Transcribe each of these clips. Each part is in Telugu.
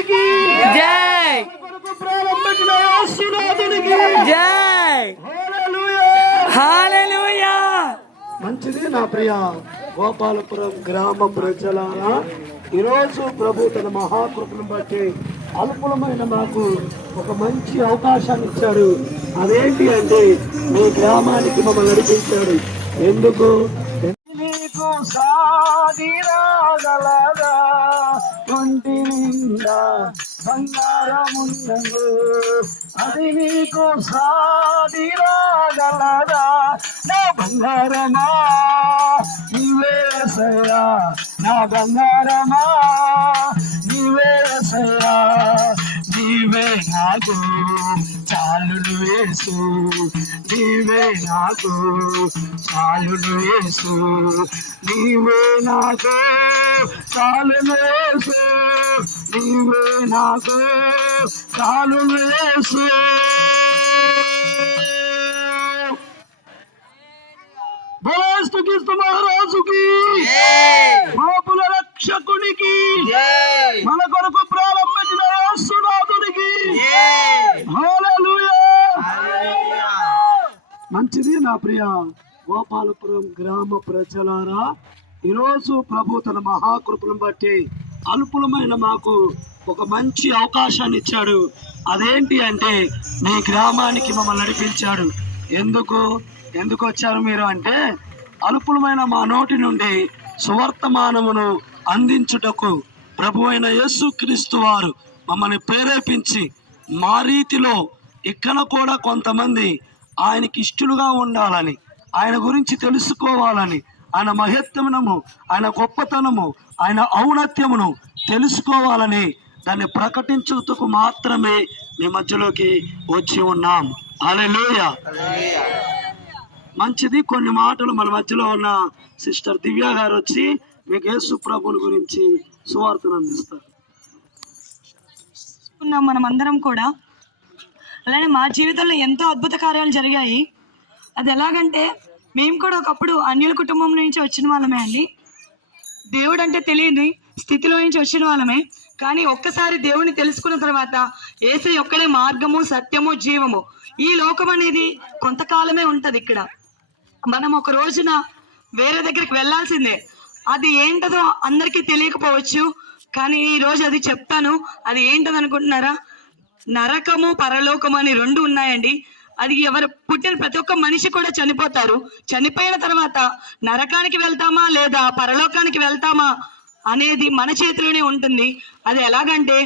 దేవునికి జై, ప్రారంభించిన యేసునాథునికి జై, హల్లెలూయా. హల్లెలూయా. మంచిది నా ప్రియ గోపాలపురం గ్రామ ప్రజలారా, ఈరోజు ప్రభు తన మహాకృపను బట్టి అల్పులమైన మాకు ఒక మంచి అవకాశాన్ని ఇచ్చాడు. అదేంటి అంటే మీ గ్రామానికి మమ్మల్ని నడిపించాడు. ఎందుకు? నీకు సాగిరాగలదా ఒంటి నిండా బంగారమున్నదు, అది నీకు సాగిరాగలదా నా బంగారమా నీవే యేసయ్యా, నా బంగారమా నీవే యేసయ్యా, నీవే నాకు చాలును యేసు, నీవే నాకు చాలును యేసు, నీవే నాకు చాలును యేసు, నీవే నాకు చాలును యేసు. క్రీస్తు మహారాజుకి, పాపుల రక్షకునికి, మన కొరకు ప్రారంభించిన యేసునాథునికి హల్లెలూయా. మంచిది నా ప్రియ గోపాలపురం గ్రామ ప్రజలారా, ఈరోజు ప్రభు తన మహాకృపను బట్టి అల్పులమైన మాకు ఒక మంచి అవకాశాన్ని ఇచ్చాడు. అదేంటి అంటే మీ గ్రామానికి మమ్మల్ని నడిపించాడు. ఎందుకు వచ్చారు మీరు అంటే, అల్పులమైన మా నోటి నుండి సువర్తమానమును అందించుటకు ప్రభు అయిన యేసుక్రీస్తు వారు మమ్మల్ని ప్రేరేపించి, మా రీతిలో ఇక్కడ కూడా కొంతమంది ఆయనకి ఇష్టలుగా ఉండాలని, ఆయన గురించి తెలుసుకోవాలని, ఆయన మహత్వమును, ఆయన గొప్పతనము, ఆయన ఔన్నత్యమును తెలుసుకోవాలని దాన్ని ప్రకటించుటకు మాత్రమే మీ మధ్యలోకి వచ్చి ఉన్నాం. హల్లెలూయా. మంచిది. కొన్ని మాటలు మన మధ్యలో ఉన్న సిస్టర్ దివ్య గారు వచ్చి మీకు యేసు ప్రభుని గురించి సువార్తను అందిస్తారు. మనం అందరం కూడా అలానే మా జీవితంలో ఎంతో అద్భుత కార్యాలు జరిగాయి. అది ఎలాగంటే, మేము కూడా ఒకప్పుడు అన్యుల కుటుంబం నుంచి వచ్చిన వాళ్ళమే అండి. దేవుడు అంటే తెలియని స్థితిలో నుంచి వచ్చిన వాళ్ళమే. కానీ ఒక్కసారి దేవుడిని తెలుసుకున్న తర్వాత యేసయ్య ఒక్కడే మార్గము, సత్యము, జీవము. ఈ లోకం అనేది కొంతకాలమే ఉంటుంది. ఇక్కడ మనం ఒక రోజున వేరే దగ్గరికి వెళ్ళాల్సిందే. అది ఏంటదో అందరికీ తెలియకపోవచ్చు, కానీ ఈ రోజు అది చెప్తాను. అది ఏంటది అనుకుంటున్నారా? నరకము, పరలోకము అని రెండు ఉన్నాయండి. అది ఎవరు పుట్టిన ప్రతి ఒక్క మనిషి కూడా చనిపోతారు. చనిపోయిన తర్వాత నరకానికి వెళ్తామా లేదా పరలోకానికి వెళ్తామా అనేది మన చేతిలోనే ఉంటుంది. అది ఎలాగంటే,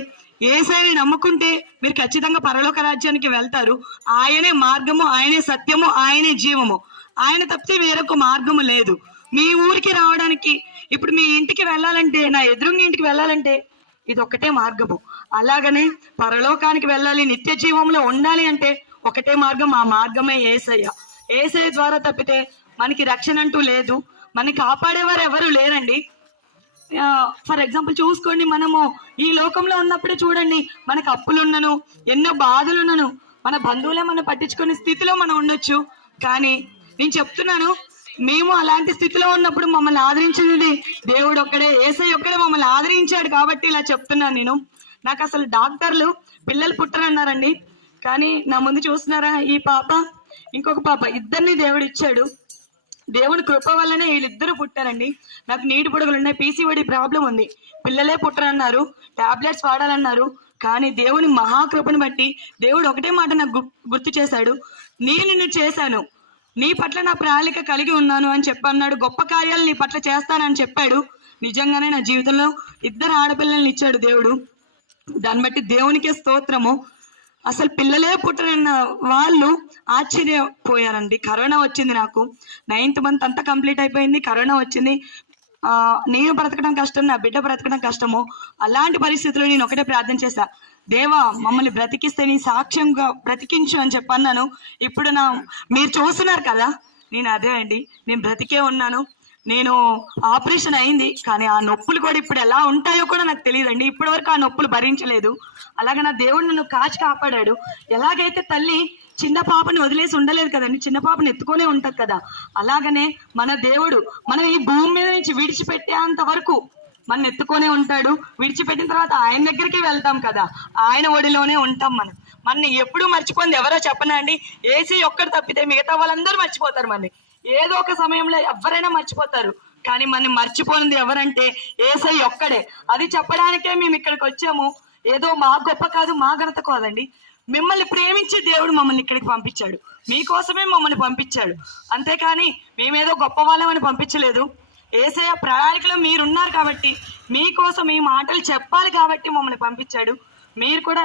యేసయ్యని నమ్ముకుంటే మీరు ఖచ్చితంగా పరలోక రాజ్యానికి వెళ్తారు. ఆయనే మార్గము, ఆయనే సత్యము, ఆయనే జీవము. ఆయన తప్పితే వేరొక మార్గము లేదు. మీ ఊరికి రావడానికి, ఇప్పుడు మీ ఇంటికి వెళ్ళాలంటే, నా ఎదురుంగి ఇంటికి వెళ్ళాలంటే ఇది ఒక్కటే మార్గము. అలాగనే పరలోకానికి వెళ్ళాలి, నిత్య జీవంలో ఉండాలి అంటే ఒకటే మార్గం. ఆ మార్గమే యేసయ్య. యేసయ్య ద్వారా తప్పితే మనకి రక్షణ అంటూ లేదు. మనకి కాపాడేవారు ఎవరు లేరండి. ఫర్ ఎగ్జాంపుల్ చూసుకోండి, మనము ఈ లోకంలో ఉన్నప్పుడే చూడండి, మనకు అప్పులున్నను, ఎన్నో బాధలున్నను, మన బంధువులే మనం పట్టించుకునే స్థితిలో మనం ఉండొచ్చు. కానీ నేను చెప్తున్నాను, మేము అలాంటి స్థితిలో ఉన్నప్పుడు మమ్మల్ని ఆదరించింది దేవుడు ఒక్కడే, యేసయ్య ఒక్కడే మమ్మల్ని ఆదరించాడు. కాబట్టి ఇలా చెప్తున్నాను నేను. నాకు అసలు డాక్టర్లు పిల్లలు పుట్టరన్నారండి, కానీ నా ముందు చూస్తున్నారా, ఈ పాప ఇంకొక పాప, ఇద్దరిని దేవుడు ఇచ్చాడు. దేవుని కృప వల్లనే వీళ్ళిద్దరూ పుట్టారండి. నాకు నీటి పొడుగులు ఉన్నాయి, పీసీఓడి ప్రాబ్లం ఉంది, పిల్లలే పుట్టరన్నారు, టాబ్లెట్స్ వాడాలన్నారు. కానీ దేవుని మహాకృపను బట్టి దేవుడు ఒకటే మాట నాకు గుర్తు చేశాడు. నేను నిన్ను చేశాను, నీ పట్ల నా ప్రణాళిక కలిగి ఉన్నాను అని చెప్పన్నాడు. గొప్ప కార్యాలు నీ పట్ల చేస్తానని చెప్పాడు. నిజంగానే నా జీవితంలో ఇద్దరు ఆడపిల్లల్ని ఇచ్చాడు దేవుడు. దాన్ని బట్టి దేవునికే స్తోత్రము. అసలు పిల్లలే పుట్టరన్న వాళ్ళు ఆశ్చర్యపోయారండి. కరోనా వచ్చింది, నాకు 9th మంత్ అంతా కంప్లీట్ అయిపోయింది, కరోనా వచ్చింది. నేను బ్రతకడం కష్టం, నా బిడ్డ బ్రతకడం కష్టము. అలాంటి పరిస్థితుల్లో నేను ఒకటే ప్రార్థన చేశా, దేవా మమ్మల్ని బ్రతికిస్తే నీ సాక్ష్యంగా బ్రతికించు అని చెప్పన్నాను. ఇప్పుడు మీరు చూస్తున్నారు కదా, నేను అదే అండి, నేను బ్రతికే ఉన్నాను. నేను ఆపరేషన్ అయింది, కానీ ఆ నొప్పులు కూడా ఇప్పుడు ఎలా ఉంటాయో కూడా నాకు తెలియదండి. ఇప్పటి వరకు ఆ నొప్పులు భరించలేదు. అలాగే నా దేవుడు నన్ను కాచి కాపాడాడు. ఎలాగైతే తల్లి చిన్న పాపని వదిలేసి ఉండలేదు కదండి, చిన్న పాపని ఎత్తుకొనే ఉంటుంది కదా, అలాగనే మన దేవుడు మనం ఈ భూమి మీద నుంచి విడిచిపెట్టేంత వరకు మన ఎత్తుకొనే ఉంటాడు. విడిచిపెట్టిన తర్వాత ఆయన దగ్గరికి వెళ్తాం కదా, ఆయన ఒడిలోనే ఉంటాం మనం. మన ఎప్పుడు మర్చిపోయింది ఎవరో చెప్పనండి, ఏసీ ఒక్కడు తప్పితే మిగతా వాళ్ళందరూ మర్చిపోతారు. మన ఏదో ఒక సమయంలో ఎవరైనా మర్చిపోతారు, కానీ మనం మర్చిపోయింది ఎవరంటే ఏసై ఒక్కడే. అది చెప్పడానికే మేము ఇక్కడికి వచ్చాము. ఏదో మా గొప్ప కాదు, మా ఘనత కాదండి. మిమ్మల్ని ప్రేమించి దేవుడు మమ్మల్ని ఇక్కడికి పంపించాడు, మీకోసమే మమ్మల్ని పంపించాడు. అంతేకాని మేమేదో గొప్ప వాళ్ళమని పంపించలేదు. ఏసయ్య ప్రణాళికలో మీరున్నారు కాబట్టి, మీకోసం ఈ మాటలు చెప్పాలి కాబట్టి మమ్మల్ని పంపించాడు. మీరు కూడా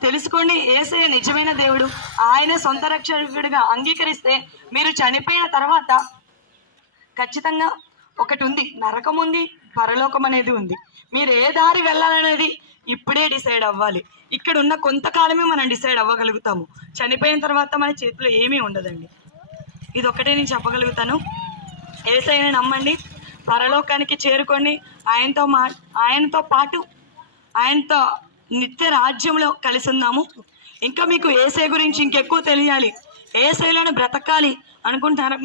తెలుసుకోండి, ఏసయ్య నిజమైన దేవుడు. ఆయన సొంత రక్షకుడిగా అంగీకరిస్తే మీరు చనిపోయిన తర్వాత ఖచ్చితంగా ఒకటి ఉంది, నరకం ఉంది, పరలోకం అనేది ఉంది. మీరు ఏ దారి వెళ్ళాలనేది ఇప్పుడే డిసైడ్ అవ్వాలి. ఇక్కడ ఉన్న కొంతకాలమే మనం డిసైడ్ అవ్వగలుగుతాము. చనిపోయిన తర్వాత మన చేతిలో ఏమీ ఉండదండి. ఇది ఒకటే నేను చెప్పగలుగుతాను. ఏసయ్యని నమ్మండి, పరలోకానికి చేరుకోండి, ఆయనతో పాటు ఆయనతో నిత్య రాజ్యంలో కలిసి ఉన్నాము. ఇంకా మీకు ఏసై గురించి ఇంకెక్కువ తెలియాలి, ఏసైలోనే బ్రతకాలి అనుకుంటారు.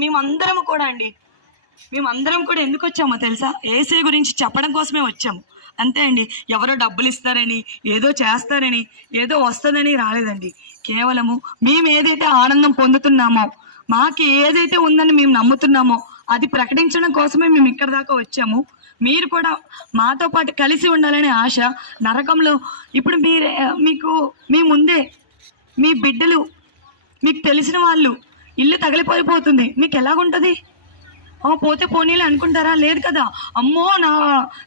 మేమందరం కూడా ఎందుకు వచ్చామో తెలుసా? ఏసై గురించి చెప్పడం కోసమే వచ్చాము, అంతే అండి. ఎవరో డబ్బులు ఇస్తారని, ఏదో చేస్తారని, ఏదో వస్తుందని రాలేదండి. కేవలము మేము ఏదైతే ఆనందం పొందుతున్నామో, మాకు ఏదైతే ఉందని మేము నమ్ముతున్నామో అది ప్రకటించడం కోసమే మేము ఇక్కడ దాకా వచ్చాము. మీరు కూడా మాతో పాటు కలిసి ఉండాలనే ఆశ. నరకంలో ఇప్పుడు మీ ముందే మీ బిడ్డలు, మీకు తెలిసిన వాళ్ళు, ఇల్లు తగిలిపోయిపోతుంది, మీకు ఎలాగుంటుంది? పోతే పోనీలు అనుకుంటారా? లేదు కదా. అమ్మో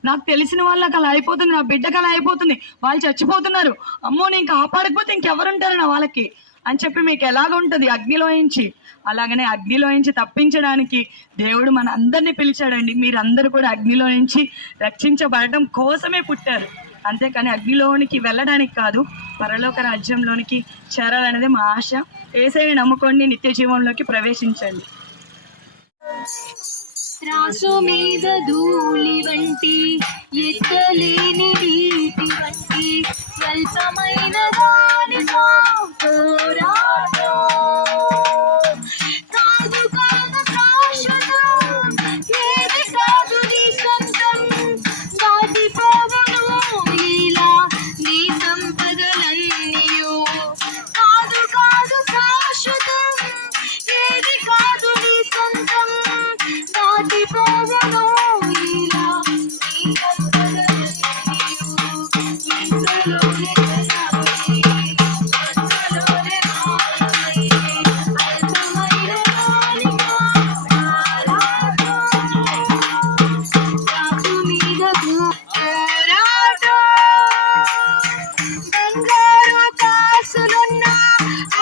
నాకు తెలిసిన వాళ్ళకి అలా అయిపోతుంది, నా బిడ్డకి అలా అయిపోతుంది, వాళ్ళు చచ్చిపోతున్నారు, అమ్మో నేను కాపాడకపోతే ఇంకెవరుంటారు నా వాళ్ళకి అని చెప్పి మీకు ఎలాగ ఉంటుంది? అగ్నిలోంచి. అలాగనే అగ్నిలోంచి తప్పించడానికి దేవుడు మన అందరినీ పిలిచాడండి. మీరందరూ కూడా అగ్నిలో నుంచి రక్షించబడటం కోసమే పుట్టారు, అంతేకాని అగ్నిలోనికి వెళ్ళడానికి కాదు, పరలోక రాజ్యంలోనికి చేరాలనేది మా ఆశ. యేసయ్యని నమ్ముకోండి, నిత్య జీవంలోకి ప్రవేశించండి. త్రాసు మీద ధూళి వంటి, ఎక్కలేని నీటి వంటి, స్వల్పమైన దానితో పోరాటం. కాదు కాదు శాశ్వతం, ఏది కాదు నీ సొంతం, దాటిపోవును ఇలా నీ సంపదలన్నీయు. కాదు కాదు శాశ్వతం, ఏది కాదు నీ సొంతం, దాటిపోవును ఇలా నీ సంపదలన్నీయు. ఇంతలోనే కనబడి, అంతలోనే మాయమై, అల్పమైన దానిగా ఆరాటం. త్రాసు మీద పోరాటం. బంగారు కాసులున్నా,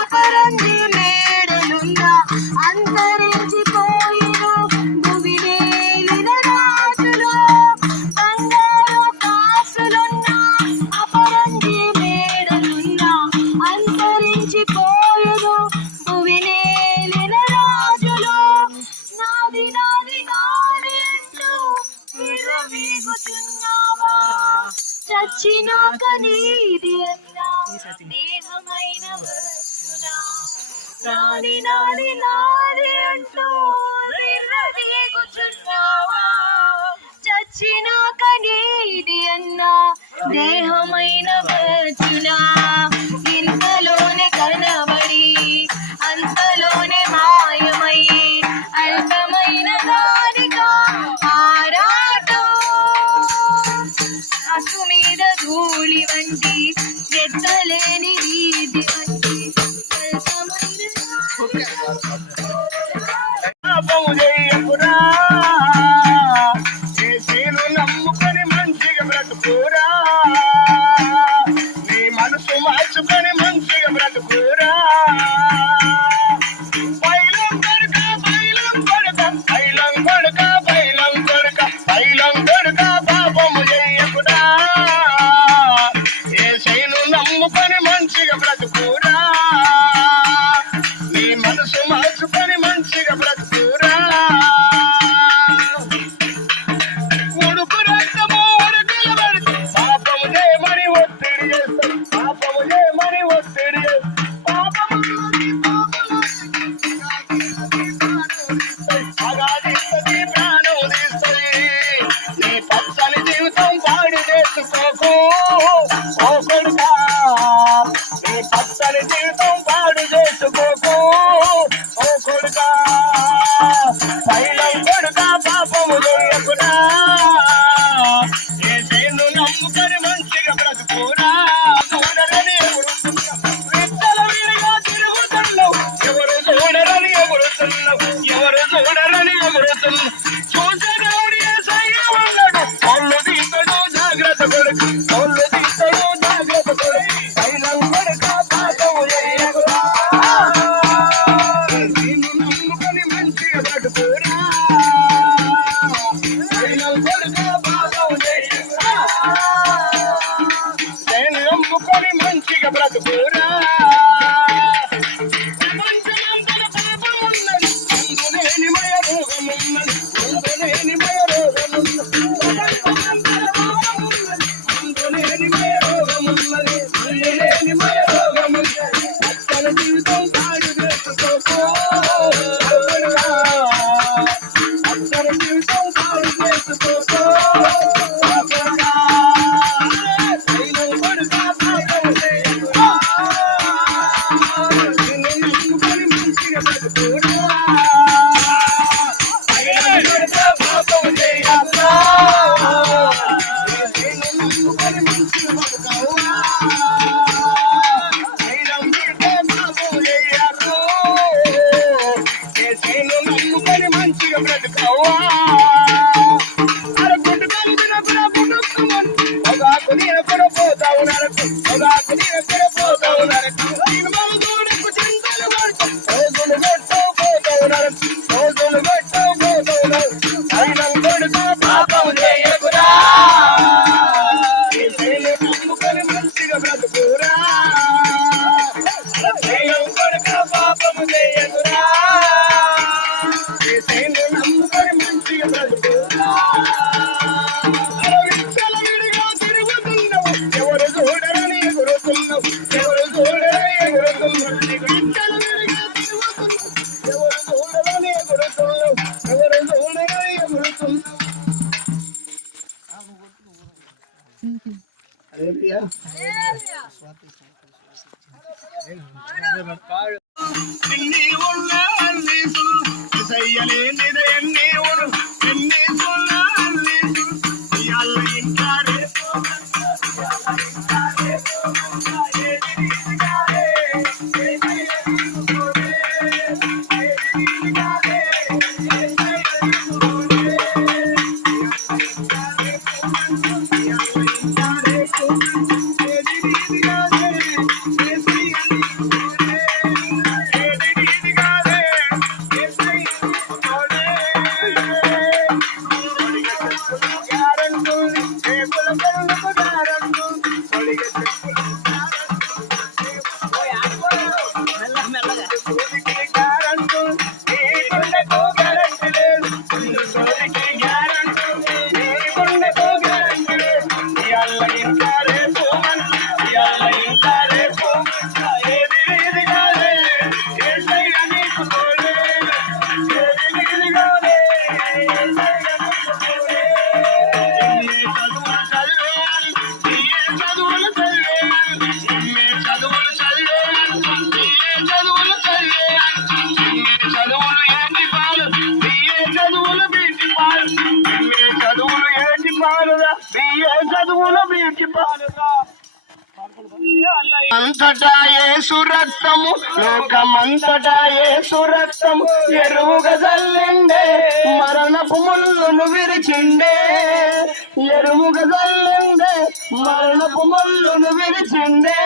అపరంజి మేడలున్నా, అంతరించిపోయిన భువినేలిన రాజులు. బంగారు కాసులున్నా, అపరంజి మేడలున్నా, అంతరించిపోయిన భువినేలిన రాజులు. నాది నాది నాది అంటూ విర్రవీగుతున్నావా? చచ్చినాక నీది అన్నా స్నేహమైన వస్తునా. నాది నాది నాది అంటూ విర్రవీగుతున్నావా? చచ్చినాక నీది అన్నా దేహమైన వచ్చునా. ఇంతలోనే కనబడి, అంతలోనే మాయమై, అల్పమైన దానిగా ఆరాటం. అసు మీద ధూళి వంటి, ఎత్తలేని వీధి వంటి, అల్పమైన పాపము చేయకురా, యేసును నమ్ముకొని మంచిగా బ్రతుకురా, నీ మనసు మార్చుకొని మంచిగా బ్రతుకురా. బైలం కొడుక, బైలం కొడుక, బైలం కొడుక, బైలం కొడుక, బైలం కొడుక, పాపము చేయకురా, యేసును నమ్ముకొని మంచిగా బ్రతుకురా, నీ మనసు మార్చుకొని మంచిగా బ్రతుకురా. ఉడుకు రక్తము ఉడుకులు పడితే పాపము చేయమని ఒత్తిడి చేస్తాం, పాపము చేయమని ఒత్తిడి చేస్తాం. పాపము అగాధిస్తుంది, ప్రాణం తీస్తుంది, నీ పచ్చని జీవితం కొడుకా నీ పచ్చని జీవితం పాడు చేసుకోకు ఓ కొడుకా పైలం కొడుకా పాపము చేయకునా ఏ దేవుని నమ్ముకొని మంచిగా బ్రతుకురా చూడరని విత్తల వీరిగా తిరుగుతున్నావు ఎవరు చూడరని ఎగురుతున్నావు ఎవరు చూడరని ఎగురుతున్నావు చూసరాని ఏసయ్య ఉన్నాడు కళ్ళు తీస్తాడు జాగ్రత్త కొడుకు కళ్ళు తీస్తాడు జాగ్రత్త కొడుకు పైలం కొడుకా పాపము చేయకురా నిన్ను నమ్ముకొని మంచిగా బ్రతుకురా పైలం కొడుకా పాపము చేయకురా నేను నమ్ముకొని మంచిగా బ్రతుకురా ప్రపంచమంతట పాపమున్నది అందులేని మయ రోగమున్నది అందులేని మయ రోగమున్నది ప్రపంచమంతట పాపమున్నది అందులేని మయ రోగమున్నది అందులేని మయ రోగమున్నది అత్తల జీవితం పాడు చేసుకోకు అత్తల జీవితం పాడు చేసుకోకు పైలం కొడుకా పాపము చేయకురా నిన్ను నమ్ముకొని మంచిగా బ్రతుకురా పైలం కొడుకా పాపము చేయకురా నిన్ను నమ్ముకొని మంచిగా బ్రతుకురా పైలం కొడుకా పాపము చేయకు నిన్ను నమ్ముకొని మంచిగా బ్రతుకురా అరకుంటుకొని తినకురా పుట్టుకుమని పొగాకు తినకురా పోతావు నరకు పొగాకు తినకురా పోతావు నరకు సినిమాలు చూడకు చింతలు పడతావు రోజులు కొట్టవు పోతావు నరకు రోజులు కొట్టవు పోతావు నరకు పైలం కొడుకా పాపము చేయకురా ఏసయ్యను నమ్ముకొని మంచిగా బ్రతుకురా పైలం కొడుకా పాపము చేయకురా ఏసయ్యను నమ్ముకొని మంచిగా బ్రతుకురా విత్తల విడిగా తిరుగుతున్నావు ఎవరు చూడరని ఎగురుతున్నావు ఎవరు చూడరని ఎగురుతున్నావు విత్తల విడిగా తిరుగుతున్నావు ఎవరు చూడరని ఎగురుతున్నావు ఎవరు చూడరని ఎగురుతున్నావు ఎన్ని ఉన్న అన్ని సయ్యలేనిద ఎన్ని ఉడు ఎన్ని ఉన్న అన్ని ఇయాల ఇంకారే అంతటా యేసు రక్తము లోకమంతటా యేసు రక్తము ఎరువుగా చల్లిండే మరణపు ముళ్ళును విరిచిండే ఎరువుగా చల్లిండే మరణపు ముళ్ళును విరిచిండే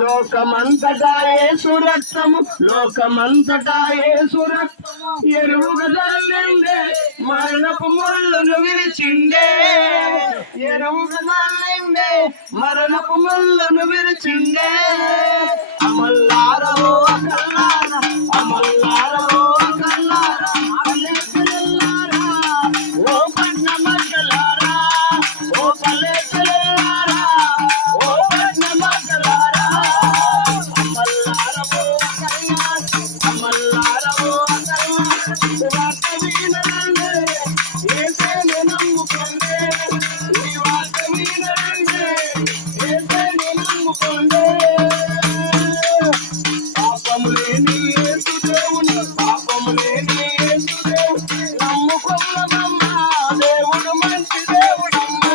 లోకమంతటా యేసు రక్తము లోకమంతటా యేసు రక్తము ఎరువుగా చల్లిండే మరణపు ముళ్ళును విరిచిండే ఎరువుగా చల్లిండే మరణపు ముళ్ళును విరిచిండే అమల్లారో అకల్లారా అమల్లారో అకల్లారా అమల్లారా ఓ పన్న మగ్గలారా ఓ పల్లెకలారా ఓ పన్న మగ్గలారా అమల్లారో అకల్లారా అమల్లారో అకల్లారా వార్త వినండి యేసును నమ్ముకోండి ఈ వార్త వినండి యేసు నమ్ముకోండి పాపము లేని యేసు దేవుని పాపము లేని యేసు దేవుని నమ్ముకున్నామమ్మా దేవుడు మంచి దేవుడమ్మా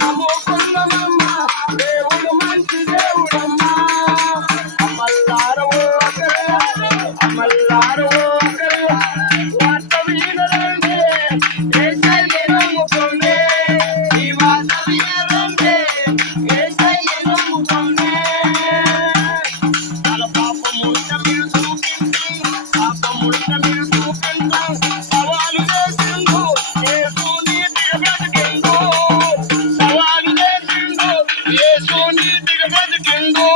నమ్ముకున్నామమ్మా దేవుడు మంచి దేవుడమ్మా అమల్లారవో అమల్లారవో వార్త వినరండి యేసయ్య నమ్ముకోండి ఈ వార్త వినరండి యేసయ్య నమ్ముకోండి మన పాపముంట మీరు చూపించండి పాపముంట మీరు చూపించండి సవాలు చేసిండు యేసు నీతిగా బ్రతికిండు సవాలు చేసిండు యేసు నీతిగా బ్రతికిండు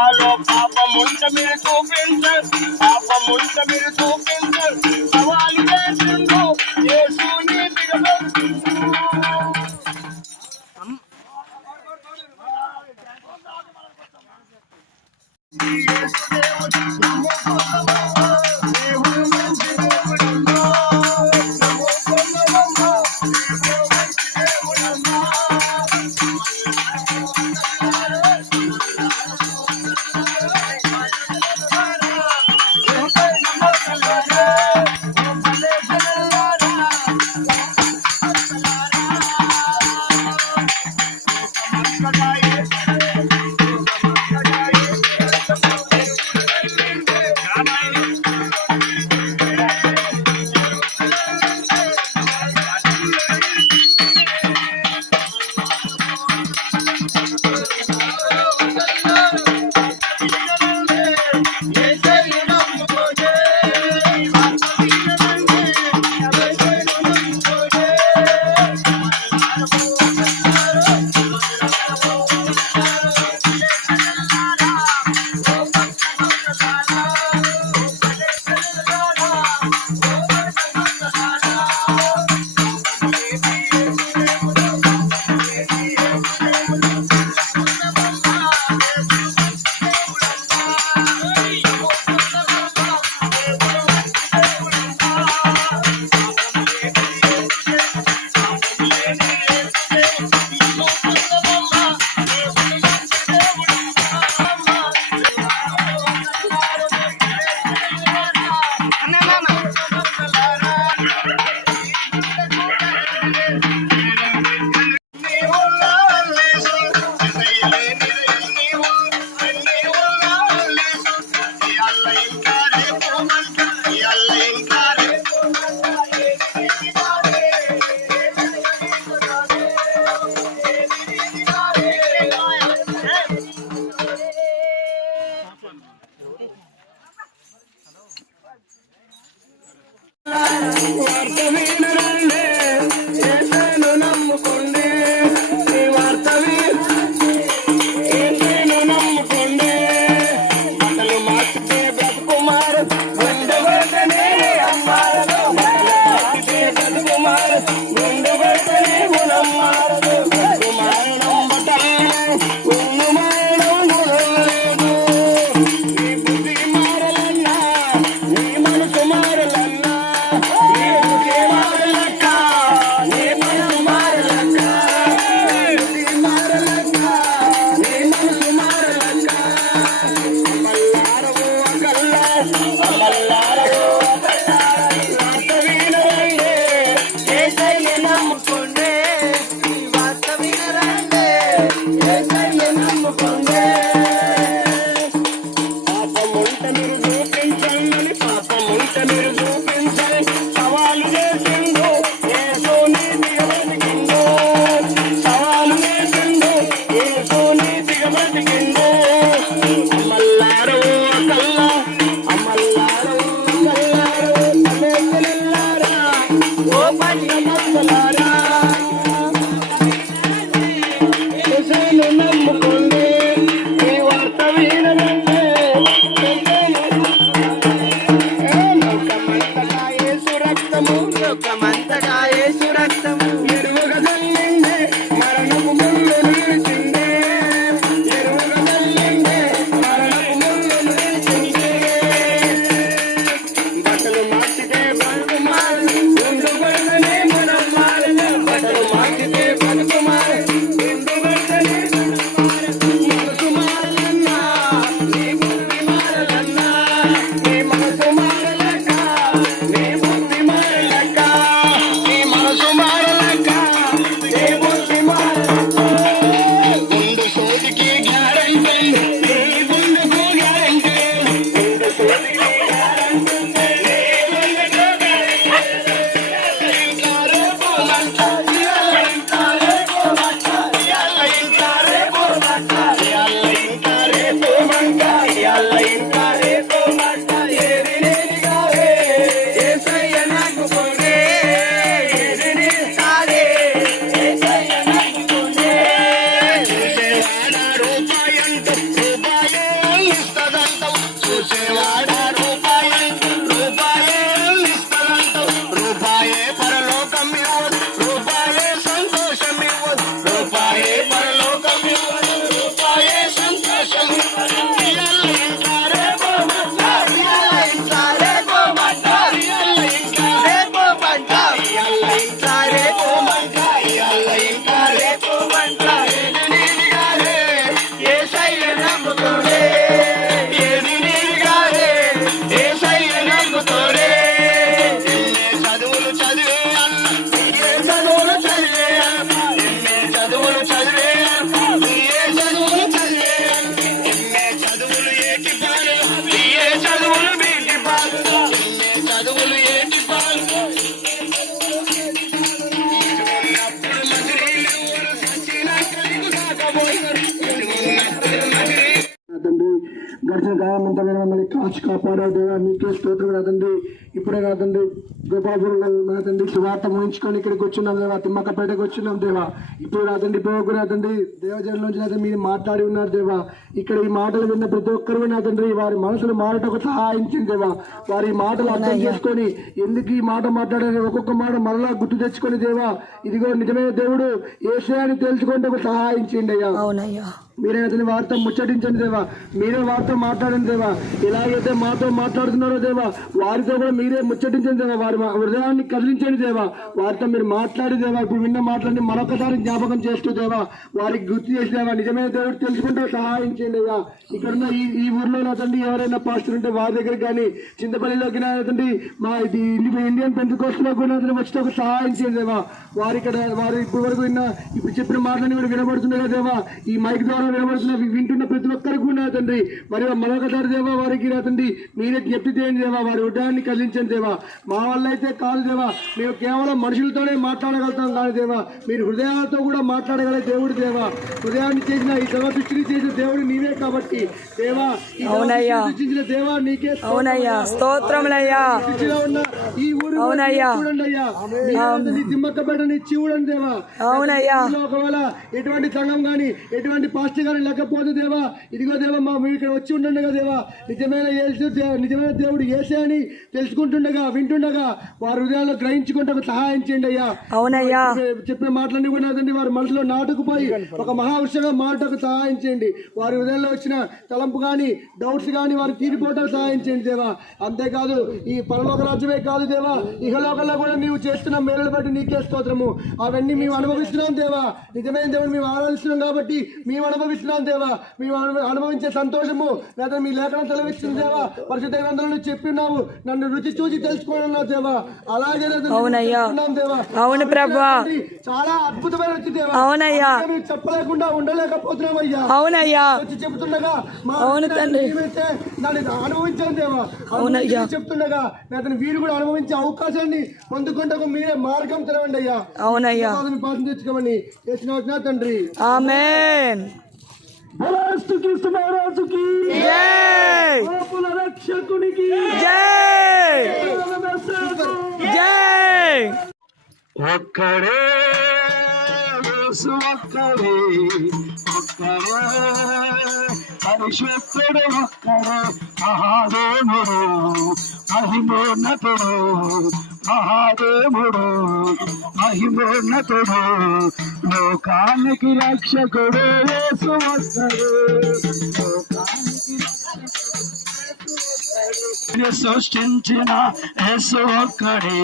ఆలో పాపముంట మీరు చూపించండి పాపముంట మీరు చూపించండి సవాలు చేసిండు యేసు నీతిగా బ్రతికిండు యేసు దేవుడు నమ్ముకున్నామమ్మా దేవుడు మంచి దేవుడమ్మా నమ్ముకున్నామమ్మా దేవుడు మంచి దేవుడమ్మా వార్త వినరండి యేసును నమ్ముకోండి ఈ వార్త యేసును నమ్ముకోండి బట్టలు మార్చితే బ్రతుకుమారు గుండె కొడితేనే అమ్మారదు బట్టలు మార్చితే బ్రతుకుమారు గుండె కొడితేనే గుణం మారదు బ్రతుకు మారడం బట్టలే గుండు మారడం గుణం లేదు నీ బుద్ధి మారలన్నా నీ మనసు మారలన్నా నీ బుద్ధి మారలక్క నీ మనసు మారలక్క నీ బుద్ధి మారలక్క నీ మనసు మారలక్క అమల్లారవో అకల్లా అమల్లారవో అకల్లా వార్త వినరండి యేసయ్య నమ్ముకోండి ఈ వార్త వినరండి యేసయ్య నమ్ముకోండి పాపముంట మీరు చూపించండి పాపముంట మీరు చూపించండి సవాలు చేసిండు యేసు నీతిగా బ్రతికిండు సవాలు చేసిండు యేసు నీతిగా బ్రతికిండు అమల్లారవో అకల్లా అమల్లారవో అకల్లారో తల్లిలారా ఓ పట్టణస్తులారా యేసును నమ్ముకోండి ఈ వార్త వినరండి లోకమంతటా యేసు రక్తము లోకమంతటా యేసు రక్తము ఎరువుగా చల్లింది మరణపు ముళ్ళు నిలిచింది ఎరువుగా చల్లింది మరణపు ముళ్ళు నిలిచింది బట్టలు మార్చితే బతుకు మారు గుండు కొడితేనే మనం మారదు బట్టలు మార్చితే బతుకు మారు గుండు కొడితేనే మనసు గాయమంతా మమ్మల్ని కాచి కాపాడావు దేవా, నీకే స్తోత్రం నా తండ్రి. ఇప్పుడే నా తండ్రి గోపాపురంలో నా తండ్రి సువార్త ముగించుకొని ఇక్కడికి వచ్చిన్నాం దేవా, తిమ్మక్కపేటకు వచ్చినాం దేవా. ఇప్పుడు నా తండ్రి ఇప్పుడు నా తండ్రి దేవజనుల నుంచి నా తండ్రి మీరు మాట్లాడి ఉన్నారు దేవా. ఇక్కడ ఈ మాటలు విన్న ప్రతి ఒక్కరు నా తండ్రి వారి మనసులు మారటకు సహాయించింది దేవా. వారి మాటలు అర్థం చేసుకొని ఎందుకు ఈ మాట మాట్లాడారు ఒక్కొక్క మాట మరలా గుర్తు తెచ్చుకొని దేవా, ఇదిగో నిజమైన దేవుడు యేసయ్యని తెలుసుకుంటూ సహాయించండి అయ్యా. అవునయ్యా, మీరే అతని వారితో ముచ్చటించండి దేవా, మీరే వారితో మాట్లాడండి దేవా. ఎలాగైతే మాతో మాట్లాడుతున్నారో దేవా, వారితో కూడా మీరే ముచ్చటించండి దేవా. వారి హృదయాన్ని కదిలించండి దేవా, వారితో మీరు మాట్లాడి దేవా. ఇప్పుడు విన్న మాటలన్నీ మరొకసారి జ్ఞాపకం చేస్తూ దేవా, వారికి గుర్తు చేసి దేవా నిజమైన దేవుడు తెలుసుకుంటూ సహాయించండి అయ్యా. ఇక్కడున్న ఈ ఊర్లో నా తండ్రి ఎవరైనా పాస్టర్ ఉంటే వారి దగ్గర కానీ చింతపల్లిలోకి నా తండ్రి మా ఇది ఇండియన్ పెంతుకోస్టులో కూడా వచ్చి ఒక సహాయించండి దేవా. వారు ఇప్పుడు వరకు ఇప్పుడు చెప్పిన మాటలన్నీ కూడా వినబడుతున్నాయి దేవా, ఈ మైక్ ద్వారా వినబడుతున్న వింటున్న ప్రతి ఒక్కరికి కూడా తండ్రి. మరి మరొకసారి దేవా వారికి నా తండ్రి మీరే జ్ఞప్తి చేయండి దేవా, వారి హృదయాన్ని కదిలించండి దేవా. మా వల్ల అయితే కాదు దేవా, మేము కేవలం మనుషులతోనే మాట్లాడగలుగుతాం కానీ దేవా, మీరు హృదయాలతో కూడా మాట్లాడగల దేవుడు దేవా. హృదయాన్ని చేసిన ఈ సర్వ సృష్టిని చేసిన దేవుడు నీవే కాబట్టి దేవా, ఈ సృష్టించిన దేవా నీకే స్తోత్రములయ్యా. ఉన్న ఈ ఊరు చూడండి అయ్యా, తిమ్మక్కపేటని చూడండి దేవా. అవునయ్యా, ఒకవేళ ఎటువంటి సంఘం గాని ఎటువంటి పాస్టర్ గాని లేకపోతే దేవా, ఇదిగో దేవా మీరు ఇక్కడ వచ్చి ఉండండిగా దేవా, నిజమైన దేవుడు యేసే అని తెలుసుకుంటుండగా వింటుండగా వారి హృదయాల్లో గ్రహించుకుంటూ సహాయం చేయండి అయ్యా. అవునయ్యా, చెప్పిన మాటలన్నీ కూడా వారి మనసులో నాటుకుపోయి ఒక మహావృషంగా మాటకు సహాయం చేయండి. వారి హృదయంలో వచ్చిన తలంపు గాని డౌట్స్ గాని వారు తీరిపోవటం సహాయం చేయండి దేవా. అంతేకాదు ఈ పరలోక రాజ్యమే కాదు దేవా, ఇహలోకంలో కూడా నీవు చేస్తున్న మేలును బట్టి నీకే స్తోత్రము. అవన్నీ మేము అనుభవిస్తున్నాం దేవా, నిజమైన దేవుడు మేము ఆరాధిస్తున్నాం కాబట్టి మేము అనుభవిస్తున్నాం దేవా. మేము అనుభవించే సంతోషము లేదా మీ లేఖనం సెలవిస్తుంది దేవా. పరిశుద్ధ గ్రంథంలో చెప్పినావు, నన్ను రుచి చూసి తెలుసుకోనున్నావు దేవా. అలాగే దేవా, అవును ప్రభా, చాలా అద్భుతమైన రుచి దేవా. అవునయ్యా, చెప్పలేకుండా ఉండలేకపోతున్నాం అయ్యా. అవునయ్యా, వచ్చి చెబుతుండగా అవును తండ్రి, దాన్ని అనుభవించాను దేవా. అవునయ్యా, చెప్తుండగా అతను వీరు కూడా అనుభవించే అవకాశాన్ని పొందుకుంటకు మీరే మార్గం తెరవండి అయ్యా. అవునయ్యా, పాఠం తెచ్చుకోమని చేసిన తండ్రి. ఆమేన్. రక్షకునికి జై జై. ఒక్కడే ఒక్కడే ఒక్కడే పరిశుద్ధుడు ఒక్కడే మహాదేవుడు మహిమోన్నతుడు మహాదేవుడు మహిమోన్నతుడు లోకానికి రక్షకుడు యేసు ఒక్కడే. సృష్టించిన యేసు ఒక్కడే,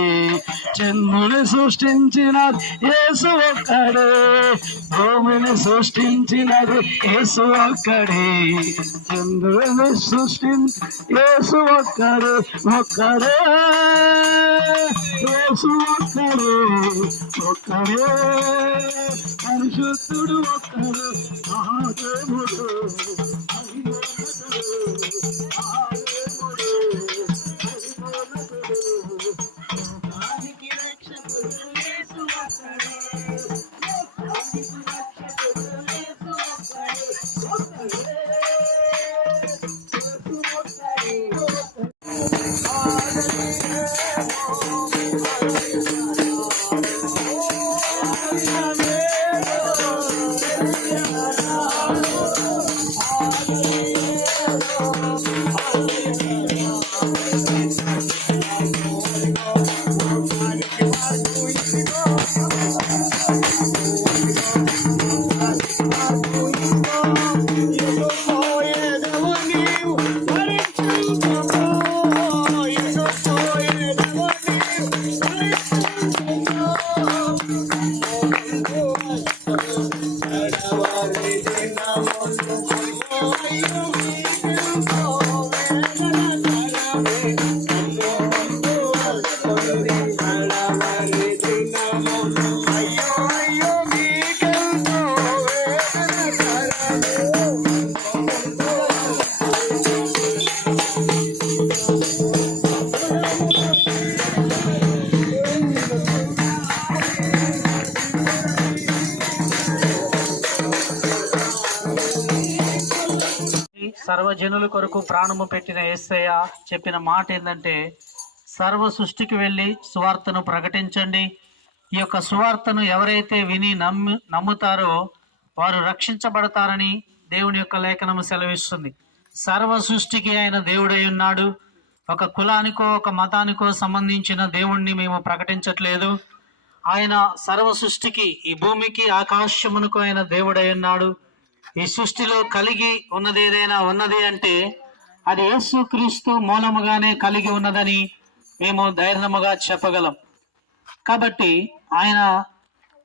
చంద్రుని సృష్టించిన యేసు ఒక్కడే, భూమిని సృష్టించినది యేసు ఒక్కడే, చంద్రుని యేసు ఒక్కడే ఒక్కడే యేసు ఒక్కడే ఒక్కడే పరిశుద్ధుడు ఒక్కడే మహాదేవుడు సర్వజనుల కొరకు ప్రాణము పెట్టిన యేసయ్య చెప్పిన మాట ఏంటంటే, సర్వ సృష్టికి వెళ్ళి సువార్తను ప్రకటించండి. ఈ యొక్క సువార్తను ఎవరైతే విని నమ్ముతారో వారు రక్షించబడతారని దేవుని యొక్క లేఖనము సెలవిస్తుంది. సర్వ సృష్టికి ఆయన దేవుడై ఉన్నాడు. ఒక కులానికో ఒక మతానికో సంబంధించిన దేవుణ్ణి మేము ప్రకటించట్లేదు. ఆయన సర్వ సృష్టికి, ఈ భూమికి ఆకాశమునకు ఆయన దేవుడై ఉన్నాడు. ఈ సృష్టిలో కలిగి ఉన్నది ఏదైనా ఉన్నది అంటే అది యేసుక్రీస్తు మూలముగానే కలిగి ఉన్నదని మేము ధైర్యముగా చెప్పగలం. కాబట్టి ఆయన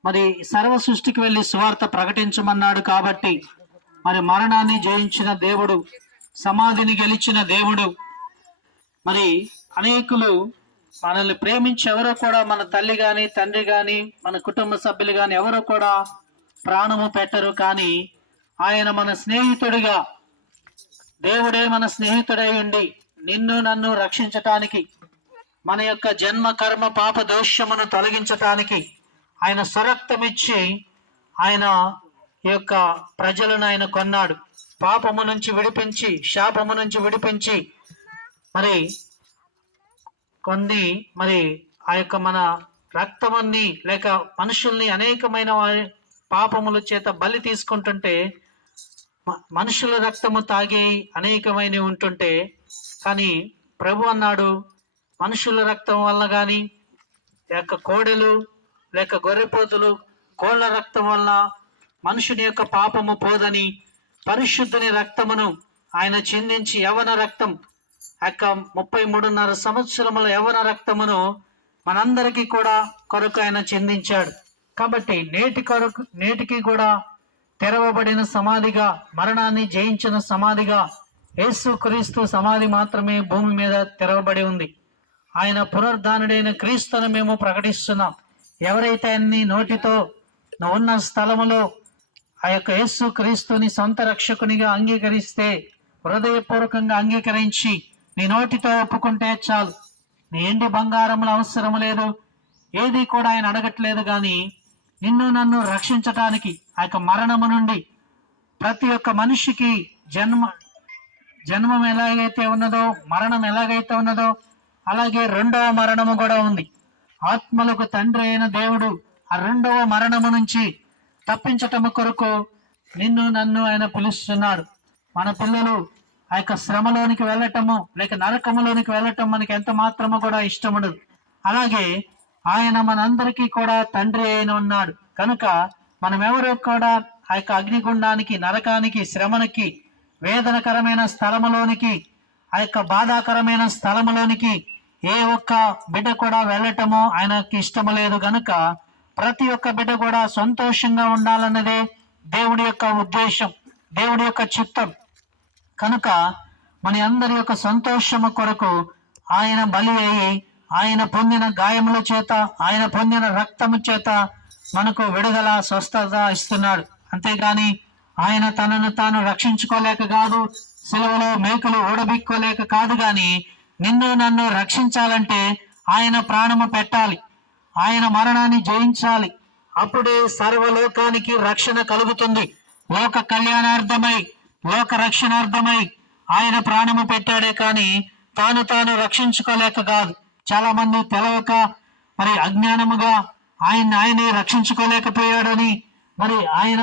మరి సర్వ సృష్టికి వెళ్ళి సువార్త ప్రకటించమన్నాడు. కాబట్టి మరి మరణాన్ని జయించిన దేవుడు, సమాధిని గెలిచిన దేవుడు, మరి అనేకులు మనల్ని ప్రేమించి ఎవరో కూడా, మన తల్లి గాని తండ్రి గాని మన కుటుంబ సభ్యులు గాని ఎవరో కూడా ప్రాణము పెట్టరు. కానీ ఆయన మన స్నేహితుడిగా, దేవుడే మన స్నేహితుడై ఉండి నిన్ను నన్ను రక్షించటానికి, మన యొక్క జన్మ కర్మ పాప దోషమును తొలగించటానికి ఆయన స్వరక్తమిచ్చి ఆయన ఈ యొక్క ప్రజలను ఆయన కొన్నాడు. పాపము నుంచి విడిపించి, శాపము నుంచి విడిపించి మరి మరి ఆ యొక్క మన రక్తముని లేక మనుషుల్ని అనేకమైన పాపముల చేత బలి తీసుకుంటుంటే, మనుషుల రక్తము తాగి అనేకమైన ఉంటుంటే, కానీ ప్రభు అన్నాడు మనుషుల రక్తం వల్ల కానీ లేక కోడెలు లేక గొర్రెపోతులు కోళ్ళ రక్తం వల్ల మనుషుని యొక్క పాపము పోదని పరిశుద్ధుని రక్తమును ఆయన చిందించి, యవన రక్తం యొక్క 33.5 సంవత్సరముల యవన రక్తమును మనందరికీ కూడా కొరకు ఆయన చిందించాడు. కాబట్టి నేటికి కూడా తెరవబడిన సమాధిగా, మరణాన్ని జయించిన సమాధిగా యేసుక్రీస్తు సమాధి మాత్రమే భూమి మీద తెరవబడి ఉంది. ఆయన పునరుద్ధానుడైన క్రీస్తును మేము ప్రకటిస్తున్నాం. ఎవరైతే అన్ని నోటితో ఉన్న స్థలములో ఆ యొక్క యేసు క్రీస్తుని సొంత రక్షకునిగా అంగీకరిస్తే, హృదయపూర్వకంగా అంగీకరించి నీ నోటితో ఒప్పుకుంటే చాలు. నీ ఎండి బంగారములు అవసరం లేదు, ఏది కూడా ఆయన అడగట్లేదు. కానీ నిన్ను నన్ను రక్షించటానికి ఆ యొక్క మరణము నుండి ప్రతి ఒక్క మనిషికి జన్మం ఎలాగైతే ఉన్నదో, మరణం ఎలాగైతే ఉన్నదో అలాగే రెండవ మరణము కూడా ఉంది. ఆత్మలకు తండ్రి అయిన దేవుడు ఆ రెండవ మరణము నుంచి తప్పించటము కొరకు నిన్ను నన్ను ఆయన పిలుస్తున్నాడు. మన పిల్లలు ఆ యొక్క శ్రమలోనికి వెళ్ళటము లేక నరకములోనికి వెళ్ళటం మనకి ఎంత మాత్రము కూడా ఇష్టముండదు. అలాగే ఆయన మనందరికీ కూడా తండ్రి అయిన ఉన్నాడు కనుక మనం ఎవరు కూడా ఆ యొక్క అగ్నిగుండానికి, నరకానికి, శ్రమనికి, వేదనకరమైన స్థలములోనికి, ఆ యొక్క బాధాకరమైన స్థలములోనికి ఏ ఒక్క బిడ్డ కూడా వెళ్ళటము ఆయనకి ఇష్టము లేదు. కనుక ప్రతి ఒక్క బిడ్డ కూడా సంతోషంగా ఉండాలన్నదే దేవుడి యొక్క ఉద్దేశం, దేవుడి యొక్క చిత్తం. కనుక మన అందరి యొక్క సంతోషము కొరకు ఆయన బలి అయ్యి, ఆయన పొందిన గాయముల చేత, ఆయన పొందిన రక్తము చేత మనకు విడుదల, స్వస్థత ఇస్తున్నాడు. అంతేగాని ఆయన తనను తాను రక్షించుకోలేక కాదు, సిలువలో మేకులు ఊడబిక్కోలేక కాదు. గాని నిన్ను నన్ను రక్షించాలంటే ఆయన ప్రాణము పెట్టాలి, ఆయన మరణాన్ని జయించాలి. అప్పుడే సర్వలోకానికి రక్షణ కలుగుతుంది. లోక కళ్యాణార్థమై, లోక రక్షణార్థమై ఆయన ప్రాణము పెట్టాడే కానీ తాను రక్షించుకోలేక కాదు. చాలా మంది తెలవక మరి అజ్ఞానముగా ఆయనే రక్షించుకోలేకపోయాడని, మరి ఆయన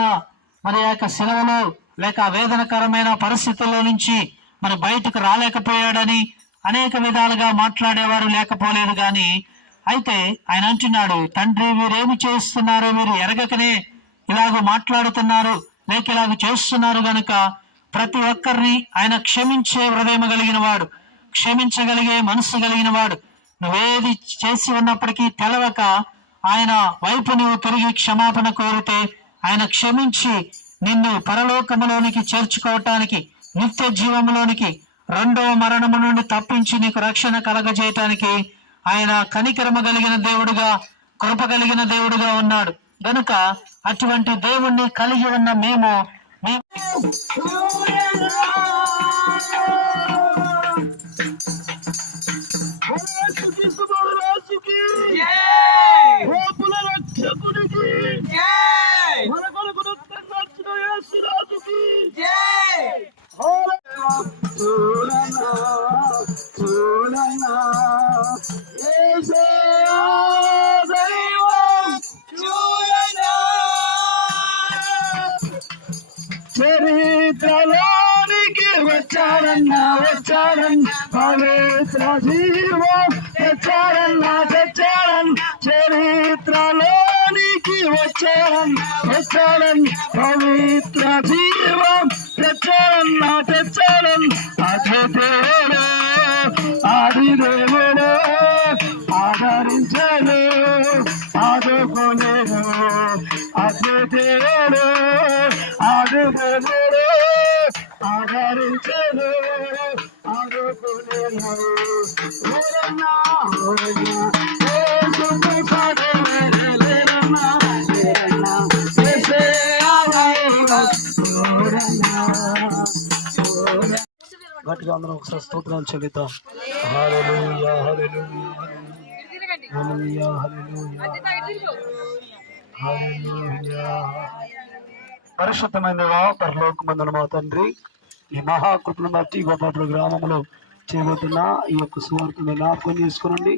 మరి ఆ యొక్క శిలవలో లేక వేదనకరమైన పరిస్థితుల్లో నుంచి మరి బయటకు రాలేకపోయాడని అనేక విధాలుగా మాట్లాడేవారు లేకపోలేదు. కానీ అయితే ఆయన అంటున్నాడు, తండ్రి వీరేమి చేస్తున్నారో మీరు ఎరగకనే ఇలాగ మాట్లాడుతున్నారు, లేక ఇలాగ చేస్తున్నారు. గనుక ప్రతి ఒక్కరిని ఆయన క్షమించే హృదయం కలిగిన వాడు, క్షమించగలిగే మనస్సు కలిగిన వాడు. నువ్వేది చేసి ఉన్నప్పటికీ తెలవక ఆయన వైపు నువ్వు తిరిగి క్షమాపణ కోరితే ఆయన క్షమించి నిన్ను పరలోకములోనికి చేర్చుకోవటానికి, నిత్య జీవములోనికి, రెండవ మరణము నుండి తప్పించి నీకు రక్షణ కలగజేయటానికి ఆయన కనికరమ కలిగిన దేవుడుగా, కృప కలిగిన దేవుడుగా ఉన్నాడు. గనుక అటువంటి దేవుణ్ణి కలిగి ఉన్న మేము తెచ్చాడన్నా వచ్చాడన్నా పవిత్ర జీవం తెచ్చాడన్నా తెచ్చాడన్నా చరిత్రలోనికి వచ్చాడన్నా పవిత్ర జీవం తెచ్చాడన్నా అదే దేవుడు ఆది దేవుడు ఆదరించడు ఆదుకోలేడు అదే దేవుడు ఆది దేవుడు ఆదరించడు ఆదుకోలేడు గట్టిగా అందరం ఒకసారి స్తోత్రాలు చెల్లిద్దాం. హల్లెలూయా హల్లెలూయా హల్లెలూయా హల్లెలూయా. పరిశుద్ధమైన పరలోకమందున మా తండ్రి, ఈ మహాకృపను బట్టి గొప్ప గ్రామంలో చేయబోతున్న ఈ యొక్క సువార్తను జ్ఞాపకం చేసుకునండి.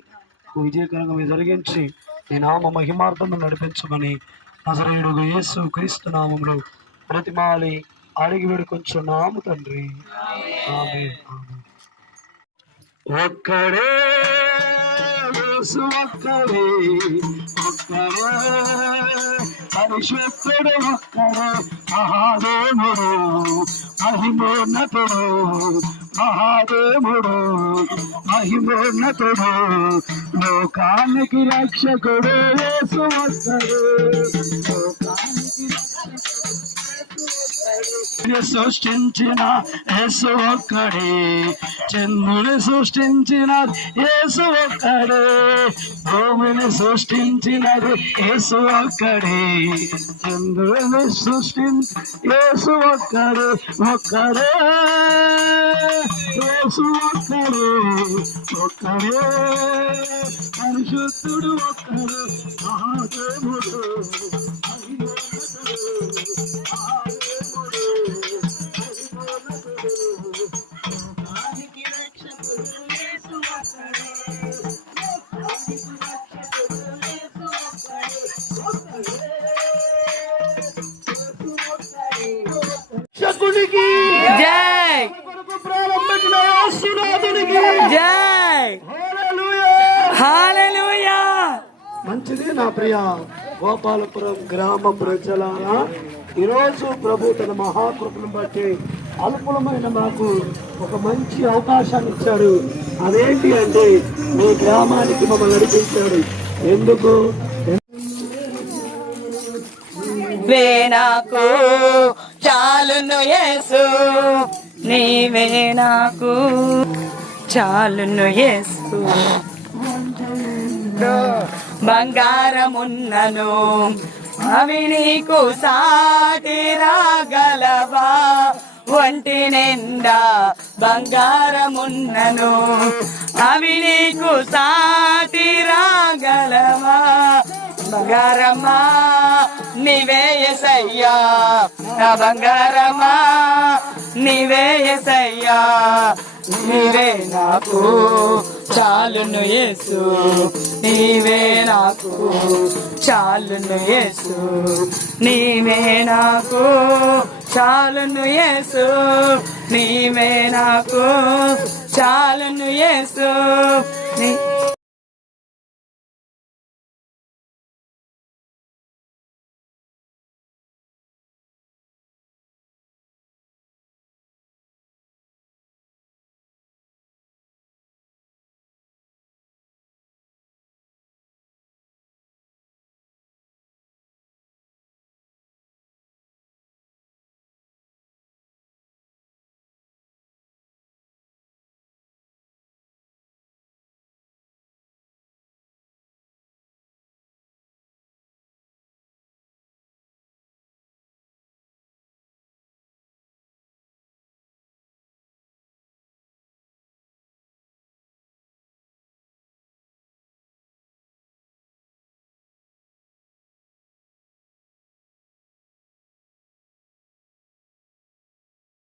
విజయకరంగా మీరు జరిగించి ఈ నామ మహిమార్థం నడిపించమని నజరేయుడు యేసు క్రీస్తు నామంలో ప్రతిమాలి అడిగి వేడుకొంచున్నాము తండ్రి. ఆమేన్. ఒక్కడే యేసు ఒక్కడే ఒక్కడే పరిశుద్ధుడు ఒక్కడే మహాదేవుడు మహిమోన్నతుడు మహాదేవుడు మహిమోన్నతుడు లోకానికి రక్షకుడు యేసు ఒక్కడే లోకానికి సృష్టించిన యేసు ఒక్కడే చంద్రుని సృష్టించిన యేసు ఒక్కడే భూమిని సృష్టించినది యేసు ఒక్కడే చంద్రుని సృష్టించి యేసు ఒక్కడే ఒక్కడే యేసు ఒక్కడే ఒక్కడే పరిశుద్ధుడు ఒక్కడే మహాదేవుడు జై జై హల్లెలూయా. మంచిది నా ప్రియ గోపాలపురం గ్రామ ప్రజలారా, ఈరోజు ప్రభు తన మహాకృపను బట్టి అల్పులమైన మాకు ఒక మంచి అవకాశాన్ని ఇచ్చాడు. అదేంటి అంటే మీ గ్రామానికి మమ్మల్ని నడిపించాడు. ఎందుకు? నీవే నాకు చాలును యేసు, నీవే నాకు చాలును యేసు. బంగారమున్నను అవి నీకు సాటి రాగలవా, ఒంటి నిండా బంగారమున్నను అవి నీకు సాటి రాగలవా. బంగారమా నీవే యేసయ్యా, నా బంగారమా నీవే యేసయ్యా, నీవే నాకు చాలును యేసు, నీవే నాకు చాలును యేసు, నీవే నాకు చాలును యేసు, నీవే నాకు చాలును యేసు.